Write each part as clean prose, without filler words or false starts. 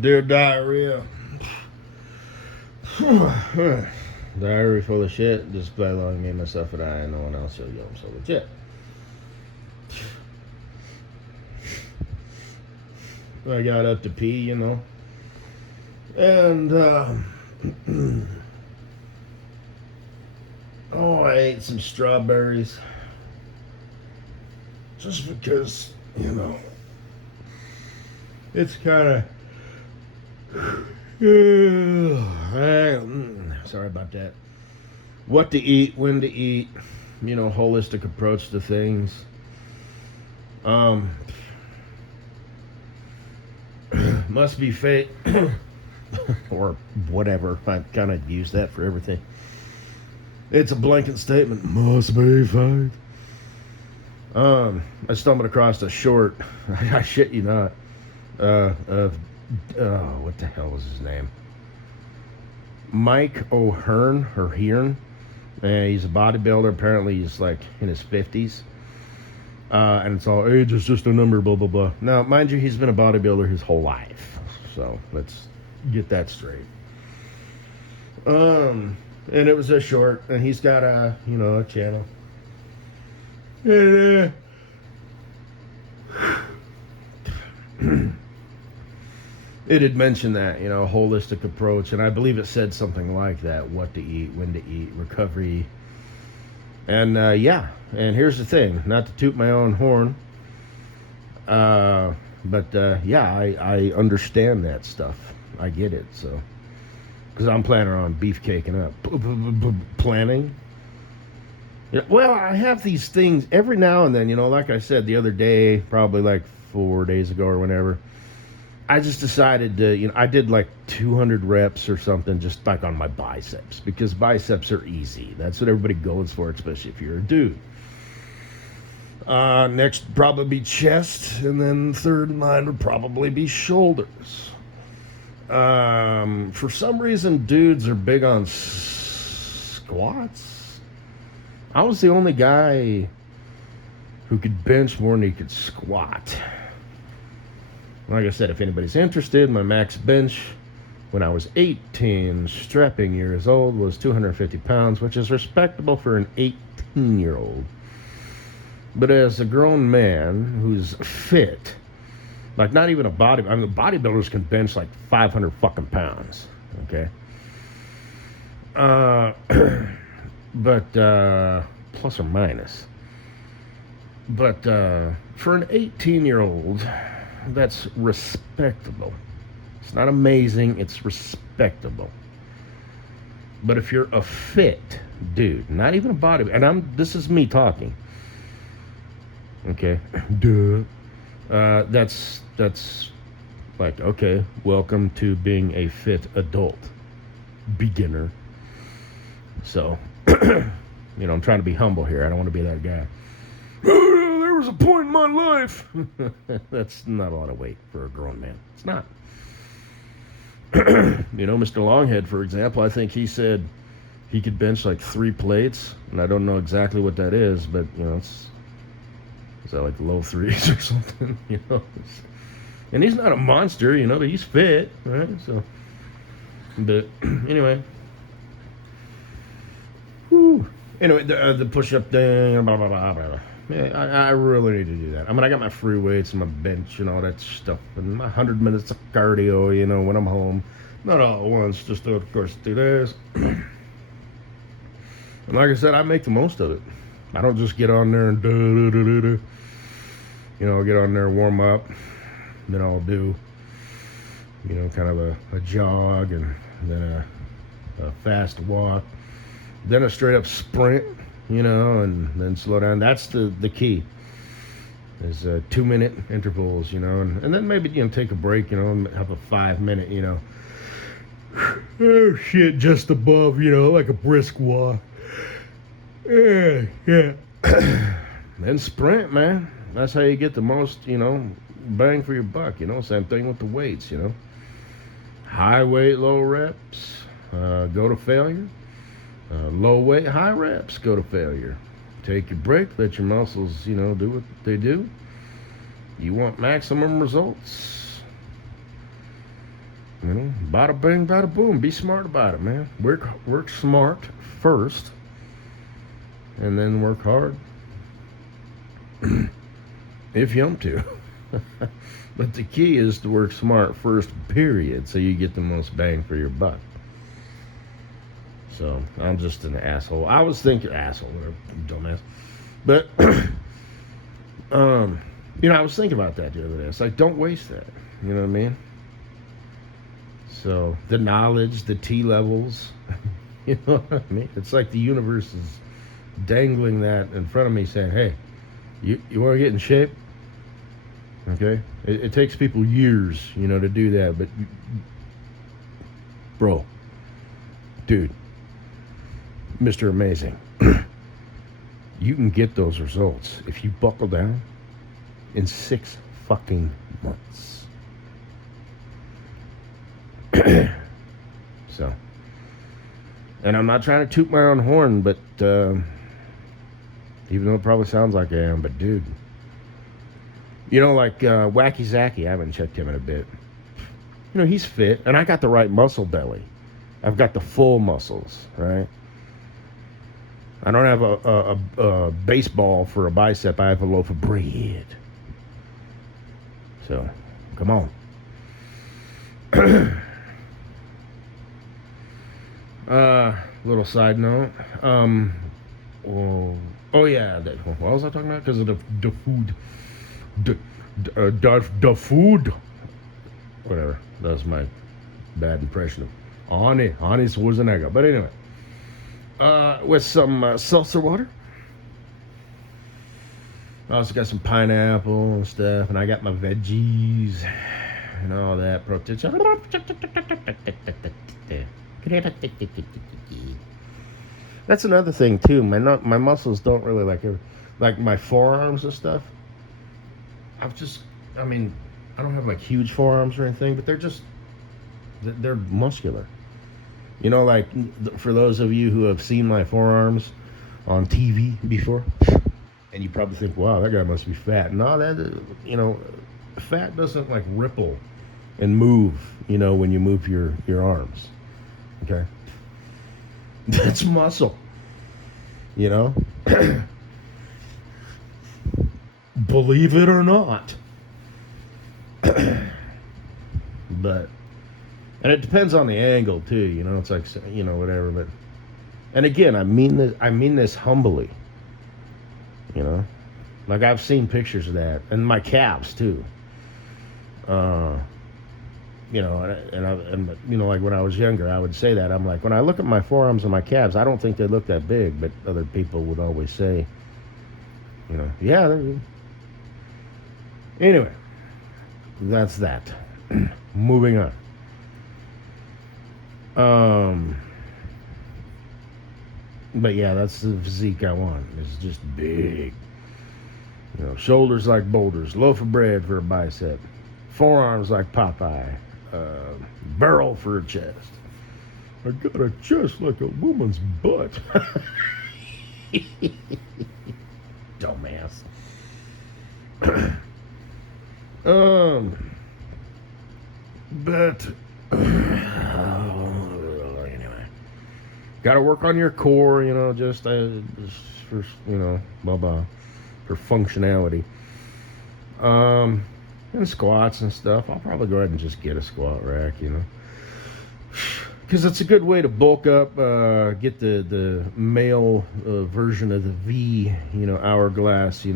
Dear diarrhea. Diarrhea full of shit. Just by allowing me, myself, and I, and no one else. So, yo, so legit. I got up to pee, you know. And, oh, I ate some strawberries. Just because, you know, it's kind of. Sorry about that. What to eat, when to eat, you know, holistic approach to things. Must be fate. Or whatever. I kind of use that for everything. It's a blanket statement. Must be fate. I stumbled across a short. I shit you not. Of what the hell was his name? Mike O'Hearn or Hearn. He's a bodybuilder. Apparently, he's like in his 50s. And it's all age is just a number. Blah blah blah. Now, mind you, he's been a bodybuilder his whole life. So let's get that straight. And it was a short, and he's got a a channel. And, it had mentioned that, holistic approach, and I believe it said something like that: what to eat, when to eat, recovery, and and here's the thing: not to toot my own horn, but I understand that stuff. I get it, so because I'm planning on beefcaking up, planning. Yeah, well, I have these things every now and then, like I said the other day, probably like 4 days ago or whenever, I just decided to, I did like 200 reps or something just like on my biceps, because biceps are easy. That's what everybody goes for, especially if you're a dude. Next would probably be chest, and then third in line would probably be shoulders. For some reason, dudes are big on squats. I was the only guy who could bench more than he could squat. Like I said, if anybody's interested, my max bench when I was 18 strapping years old was 250 pounds, which is respectable for an 18-year-old. But as a grown man who's fit, like not even bodybuilders can bench like 500 fucking pounds, okay? But plus or minus. But for an 18-year-old, that's respectable. It's not amazing, it's respectable. But if you're a fit dude, not even a body, and this is me talking. Okay, duh. That's like, okay, welcome to being a fit adult beginner. So, I'm trying to be humble here. I don't want to be that guy. There was a point in my life. That's not a lot of weight for a grown man. It's not. Mr. Longhead, for example, I think he said he could bench like 3 plates, and I don't know exactly what that is, but, is that like low threes or something, And he's not a monster, but he's fit, right? So, but anyway. Whew. Anyway, the push-up thing, blah, blah, blah, blah, blah. Yeah, I really need to do that. I mean, I got my free weights and my bench and all that stuff, and my 100 minutes of cardio, when I'm home. Not all at once, just of course 2 days. And like I said, I make the most of it. I don't just get on there and I'll get on there, warm up, then I'll do, kind of a jog, and then a fast walk, then a straight up sprint, and then slow down. That's the key. Is 2-minute intervals, and then maybe take a break, and have a 5-minute, oh shit, just above, like a brisk walk. Yeah. Then sprint, man. That's how you get the most, bang for your buck, Same thing with the weights, High weight, low reps, go to failure. Low weight, high reps, go to failure. Take your break, let your muscles, do what they do. You want maximum results. bada bing, bada boom. Be smart about it, man. Work smart first, and then work hard if you want to. But the key is to work smart first, period, so you get the most bang for your buck. So I'm just an asshole. I was thinking asshole, whatever, dumbass. But I was thinking about that the other day. It's like, don't waste that. You know what I mean? So the knowledge, the T levels, you know what I mean? It's like the universe is dangling that in front of me, saying, "Hey, you want to get in shape?" Okay, it takes people years, to do that. But, bro, dude, Mr. Amazing, you can get those results if you buckle down in 6 fucking months. So, and I'm not trying to toot my own horn, but even though it probably sounds like I am, but dude, like Wacky Zacky, I haven't checked him in a bit. He's fit, and I got the right muscle belly. I've got the full muscles, right? I don't have a baseball for a bicep. I have a loaf of bread. So, come on. Little side note. Oh yeah. What was I talking about? Because of the food. The food. Whatever. That was my bad impression of Arnie Schwarzenegger. But anyway. With some seltzer water. I also got some pineapple and stuff, and I got my veggies and all that protein. That's another thing too. My muscles don't really like my forearms and stuff. I don't have like huge forearms or anything, but they're muscular. For those of you who have seen my forearms on TV before, and you probably think, wow, that guy must be fat. No, fat doesn't like ripple and move, when you move your arms. Okay? That's muscle. Believe it or not. But, and it depends on the angle too, it's like, whatever, but, and again, I mean this humbly, like I've seen pictures of that, and my calves too, and like when I was younger, I would say that, I'm like, when I look at my forearms and my calves, I don't think they look that big, but other people would always say, yeah, they're good. Anyway, that's that. Moving on. But yeah, that's the physique I want. It's just big. Shoulders like boulders, loaf of bread for a bicep, forearms like Popeye, barrel for a chest. I got a chest like a woman's butt. Dumbass. But anyway, got to work on your core, just for blah blah, for functionality. And squats and stuff. I'll probably go ahead and just get a squat rack, because it's a good way to bulk up, get the male version of the V, hourglass,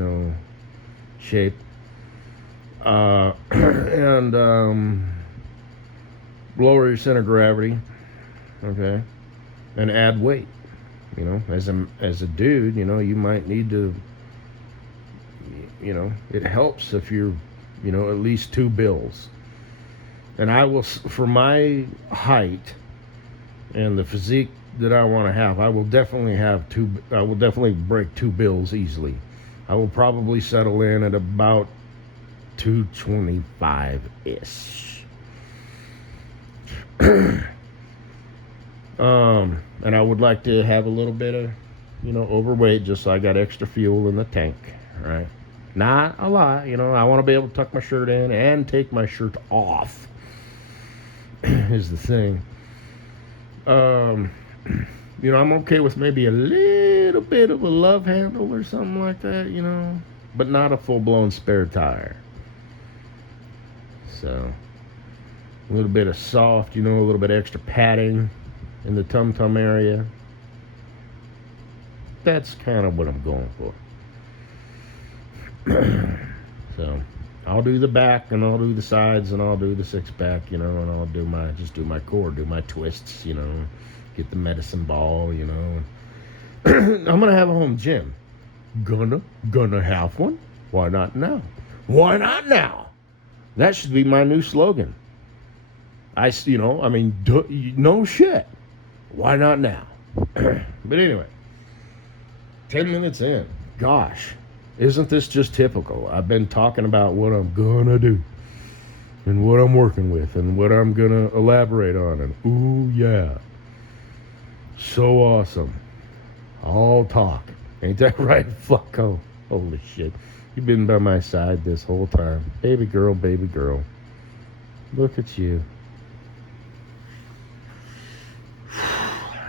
shape, and lower your center of gravity, okay, and add weight. As a dude, you might need to, it helps if you're, at least 2 bills. And I will, for my height and the physique that I want to have, I will definitely break 2 bills easily. I will probably settle in at about 225-ish. And I would like to have a little bit of, overweight, just so I got extra fuel in the tank, right? Not a lot, I want to be able to tuck my shirt in and take my shirt off. is the thing. I'm okay with maybe a little bit of a love handle or something like that, but not a full blown spare tire. So, a little bit of soft, a little bit extra padding in the tum tum area. That's kind of what I'm going for. So, I'll do the back and I'll do the sides and I'll do the six pack, and I'll do my core, do my twists, get the medicine ball, I'm gonna have a home gym. Gonna have one. Why not now? Why not now? That should be my new slogan. No shit. Why not now? But anyway, 10 minutes in. Gosh, isn't this just typical? I've been talking about what I'm gonna do and what I'm working with and what I'm gonna elaborate on, and ooh yeah, so awesome. All talk. Ain't that right, fucko? Holy shit. You've been by my side this whole time. Baby girl, baby girl. Look at you.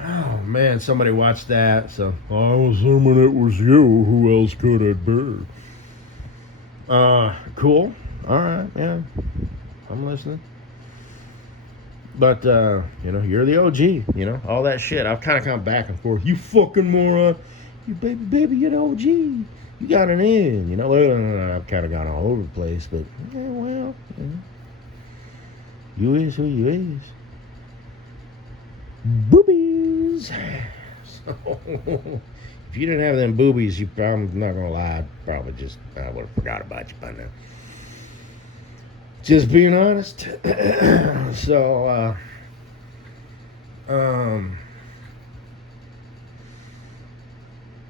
Oh, man, somebody watched that, so I'm assuming it was you. Who else could it be? Cool. All right, yeah. I'm listening. But, you're the OG, all that shit. I've kind of come back and forth. You fucking moron. You baby, you're the OG. You got an in, I've kind of gone all over the place, but, yeah, well, you is who you is. Boobies. So, if you didn't have them boobies, I'm not going to lie, I would have forgot about you by now. Just being honest. So,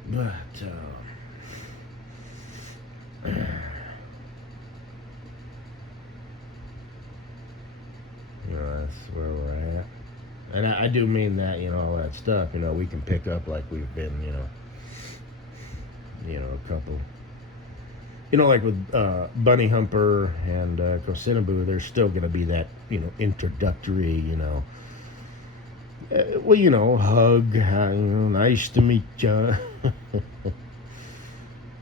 but, that's where we're at. And I do mean that, all that stuff, we can pick up like we've been, a couple. Like with Bunny Humper and Kosinabu, there's still going to be that, introductory, hug, nice to meet you.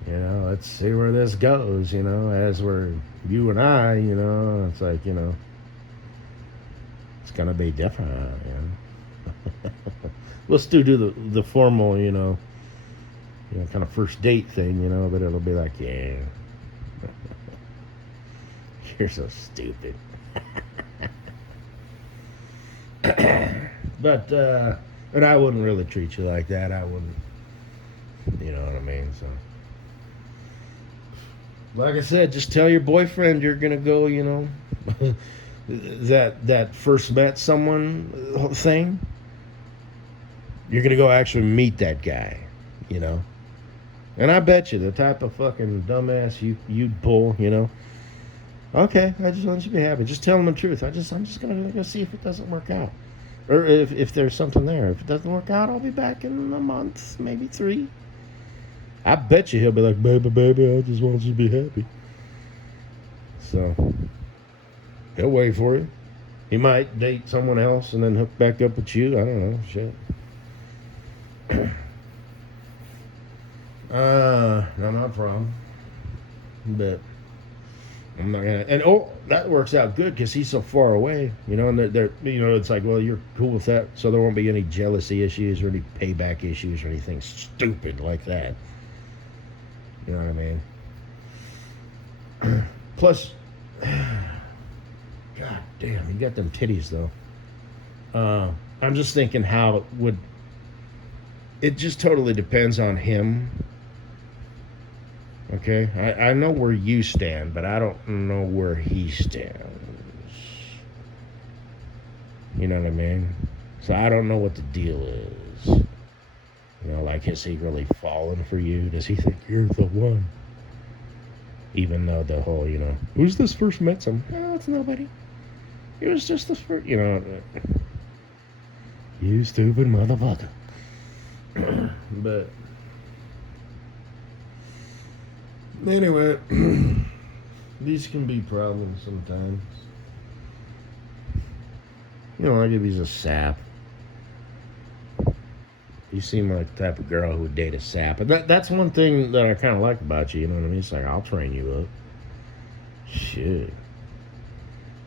Let's see where this goes, as you and I, it's like, it's going to be different, We'll still do the formal, kind of first date thing, but it'll be like, yeah. You're so stupid. But, and I wouldn't really treat you like that. I wouldn't, you know what I mean? So, like I said, just tell your boyfriend you're going to go, that first met someone thing. You're going to go actually meet that guy, And I bet you the type of fucking dumbass you'd pull, Okay, I just want you to be happy. Just tell him the truth. I'm just gonna go see if it doesn't work out, or if there's something there. If it doesn't work out, I'll be back in a month, maybe 3. I bet you he'll be like, baby, I just want you to be happy. So he'll wait for you. He might date someone else and then hook back up with you. I don't know, shit. Not a problem, but. I'm not gonna, and that works out good because he's so far away, and they're it's like, well, you're cool with that, so there won't be any jealousy issues or any payback issues or anything stupid like that. You know what I mean? Plus, god damn, you got them titties though. I'm just thinking how it just totally depends on him. Okay, I know where you stand, but I don't know where he stands. You know what I mean? So I don't know what the deal is. Like, is he really falling for you? Does he think you're the one? Even though the whole, who's this first met some? No, it's nobody. It was just the first, you stupid motherfucker. But anyway, these can be problems sometimes. You know, like if he's a sap. You seem like the type of girl who would date a sap. But that's one thing that I kind of like about you. You know what I mean? It's like, I'll train you up. Shit.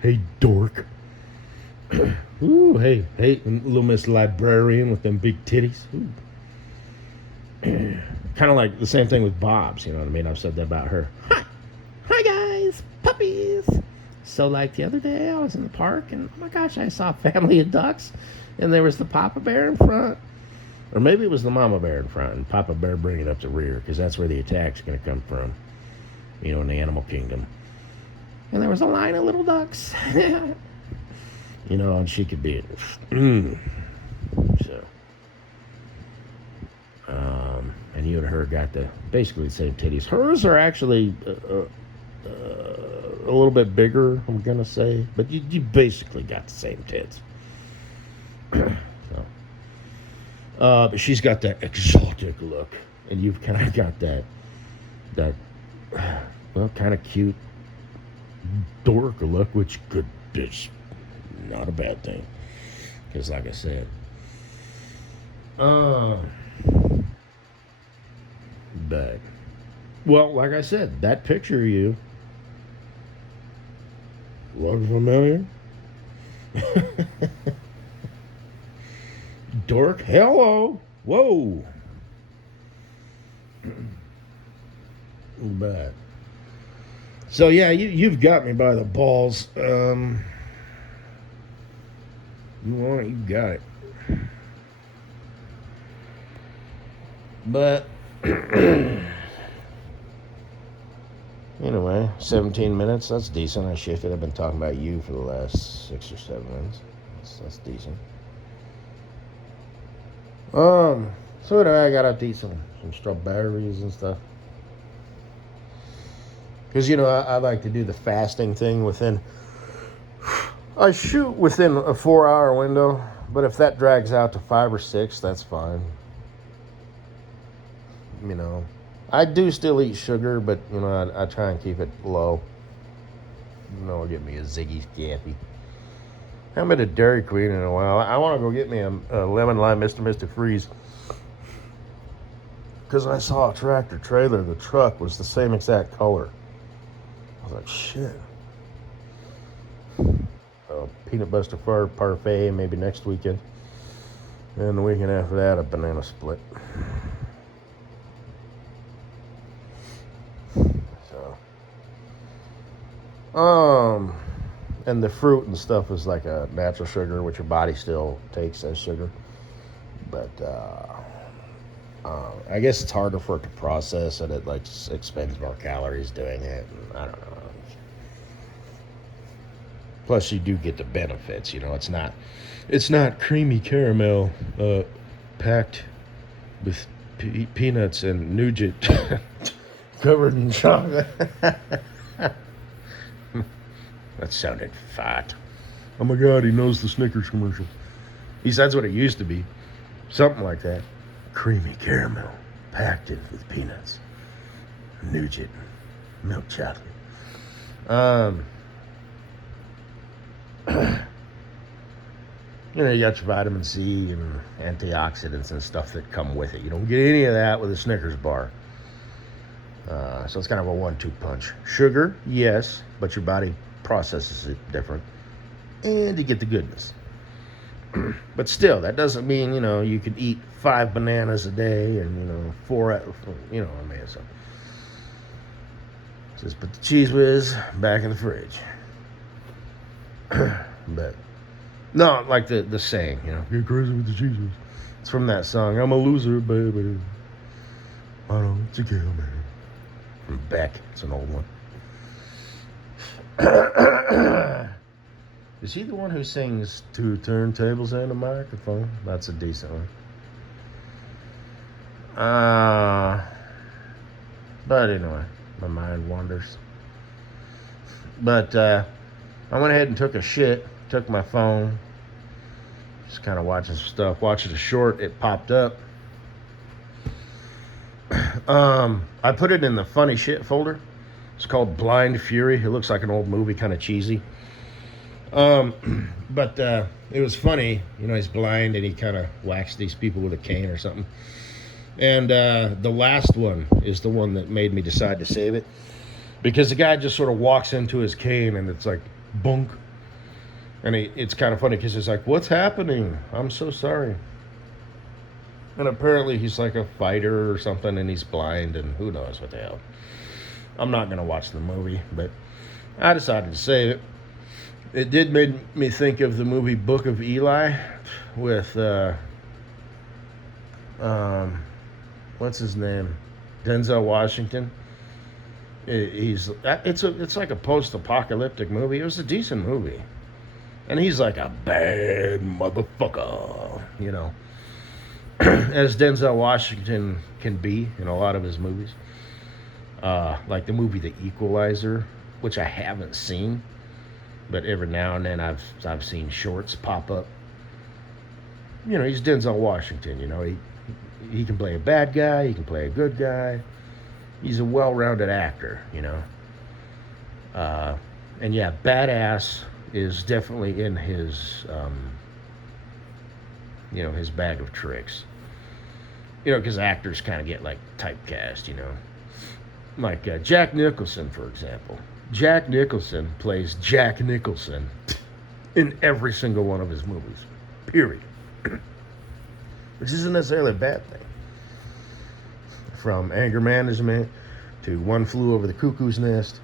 Hey, dork. Ooh, hey, little Miss Librarian with them big titties. Kind of like the same thing with Bob's, you know what I mean? I've said that about her. Hi guys, puppies. So like the other day I was in the park and oh my gosh, I saw a family of ducks and there was the Papa Bear in front. Or maybe it was the Mama Bear in front and Papa Bear bringing up the rear because that's where the attack's going to come from, you know, in the animal kingdom. And there was a line of little ducks. You know, and she could be so. And you and her got basically the same titties. Hers are actually a little bit bigger, I'm gonna say, but you basically got the same tits. So, but she's got that exotic look, and you've kind of got that well, kind of cute dork look, which is not a bad thing, because like I said, but well, like I said, that picture of you look familiar. Dork, hello, whoa. But so yeah, you've got me by the balls. You want it, you got it. But anyway, 17 minutes, that's decent. I shifted. I've been talking about you for the last 6 or 7 minutes. That's decent. So anyway, I gotta eat some strawberries and stuff. Because, you know, I like to do the fasting thing I shoot within a 4-hour window, but if that drags out to 5 or 6, that's fine. You know, I do still eat sugar, but, you know, I try and keep it low. You know, get me a Ziggy Scappy. I haven't been to Dairy Queen in a while. I want to go get me a lemon lime Mr. Freeze. Because I saw a tractor trailer, the truck was the same exact color. I was like, shit. Peanut butter parfait maybe next weekend. And the weekend after that, a banana split. So, and the fruit and stuff is like a natural sugar, which your body still takes as sugar. But I guess it's harder for it to process, and it like expends more calories doing it. And I don't know. Plus, you do get the benefits. You know, it's not creamy caramel packed with peanuts and nougat covered in chocolate. That sounded fat. Oh my God, he knows the Snickers commercial. That's what it used to be. Something like that. Creamy caramel, packed in with peanuts, nougat, milk chocolate. You know, you got your vitamin C and antioxidants and stuff that come with it. You don't get any of that with a Snickers bar. So it's kind of a 1-2 punch. Sugar, yes, but your body processes it different. And you get the goodness. But still, that doesn't mean, you know, you could eat 5 bananas a day and, you know, 4, you know, I mean, so. Just put the Cheez Whiz back in the fridge. But, no, like the saying, you know, get crazy with the Cheez Whiz. It's from that song, I'm a loser, baby. I don't know, it's a kill, man. From Beck, it's an old one. Is he the one who sings 2 turntables and a microphone? That's a decent one. But anyway, my mind wanders. But I went ahead and took a shit, took my phone, just kind of watching some stuff, watching a short, it popped up. I put it in the funny shit folder. It's called Blind Fury. It looks like an old movie, kind of cheesy. But it was funny. You know, he's blind and he kind of whacks these people with a cane or something. And the last one is the one that made me decide to save it. Because the guy just sort of walks into his cane and it's like, bunk. And it's kind of funny because he's like, what's happening? I'm so sorry. And apparently he's like a fighter or something and he's blind and who knows what the hell. I'm not going to watch the movie, but I decided to save it. It did make me think of the movie Book of Eli with, what's his name? Denzel Washington. It's like a post-apocalyptic movie. It was a decent movie. And he's like a bad motherfucker, you know, as Denzel Washington can be in a lot of his movies. Like the movie The Equalizer, which I haven't seen, but every now and then I've seen shorts pop up. You know, he's Denzel Washington. You know, he can play a bad guy, he can play a good guy. He's a well-rounded actor. You know, and yeah, badass is definitely in his, you know, his bag of tricks. You know, because actors kind of get like typecast. You know, like Jack Nicholson, for example. Jack Nicholson plays Jack Nicholson in every single one of his movies, period. Which isn't necessarily a bad thing. From Anger Management to One Flew Over the Cuckoo's Nest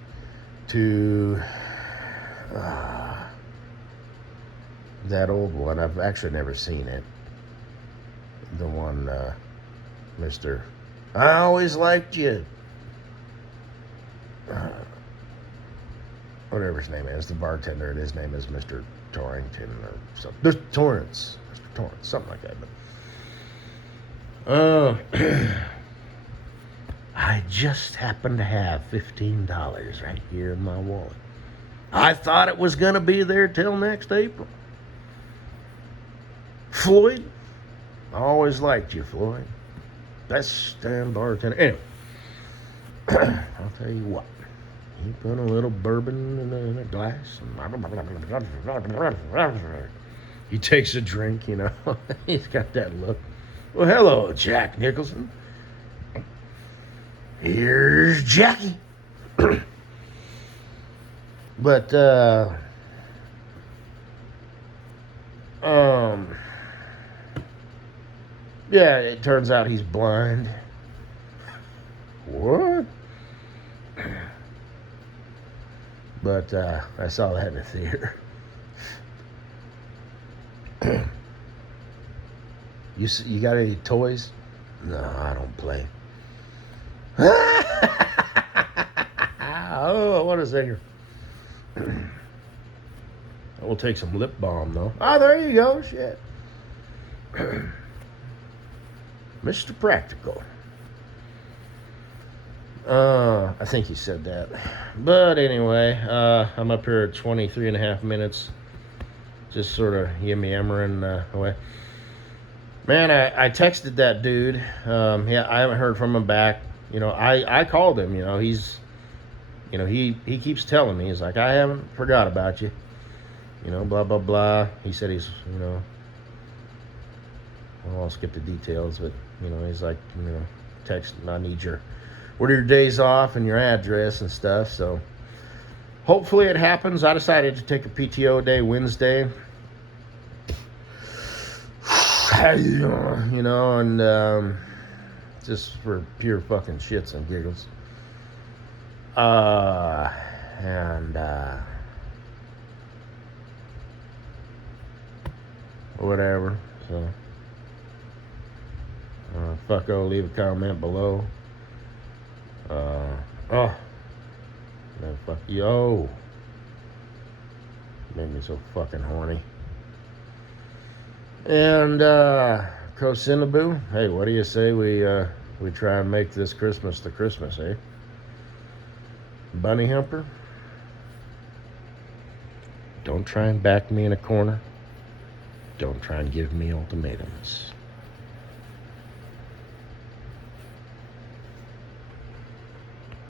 to that old one. I've actually never seen it. The one, Mr. I Always Liked You. Whatever his name is, the bartender, and his name is Mr. Torrington or something. Mr. Torrance, something like that. But, I just happen to have $15 right here in my wallet. I thought it was going to be there till next April. Floyd, I always liked you, Floyd. Best damn bartender. Anyway, I'll tell you what. You put a little bourbon in a glass. He takes a drink, you know. He's got that look. Well, hello, Jack Nicholson. Here's Jackie. But, yeah, it turns out he's blind. What? But I saw that in the theater. You got any toys? No, I don't play. Oh, what a singer. We'll take some lip balm, though. Oh, there you go. Shit. Mr. Practical. I think he said that. But anyway, I'm up here at 23 and a half minutes. Just sort of yammering away. Man, I texted that dude. Yeah, I haven't heard from him back. You know, I called him. You know, he's, you know, he keeps telling me, he's like, I haven't forgot about you. You know, blah, blah, blah. He said he's, you know, well, I'll skip the details, but, you know, he's like, you know, text, I need what are your days off and your address and stuff. So hopefully it happens. I decided to take a PTO day Wednesday. You know, and just for pure fucking shits and giggles. And whatever. So fucko, leave a comment below. Man, fuck you. Oh, made me so fucking horny. And Kosinaboo, hey, what do you say we try and make this Christmas the Christmas, eh? Bunny Humper, don't try and back me in a corner. Don't try and give me ultimatums.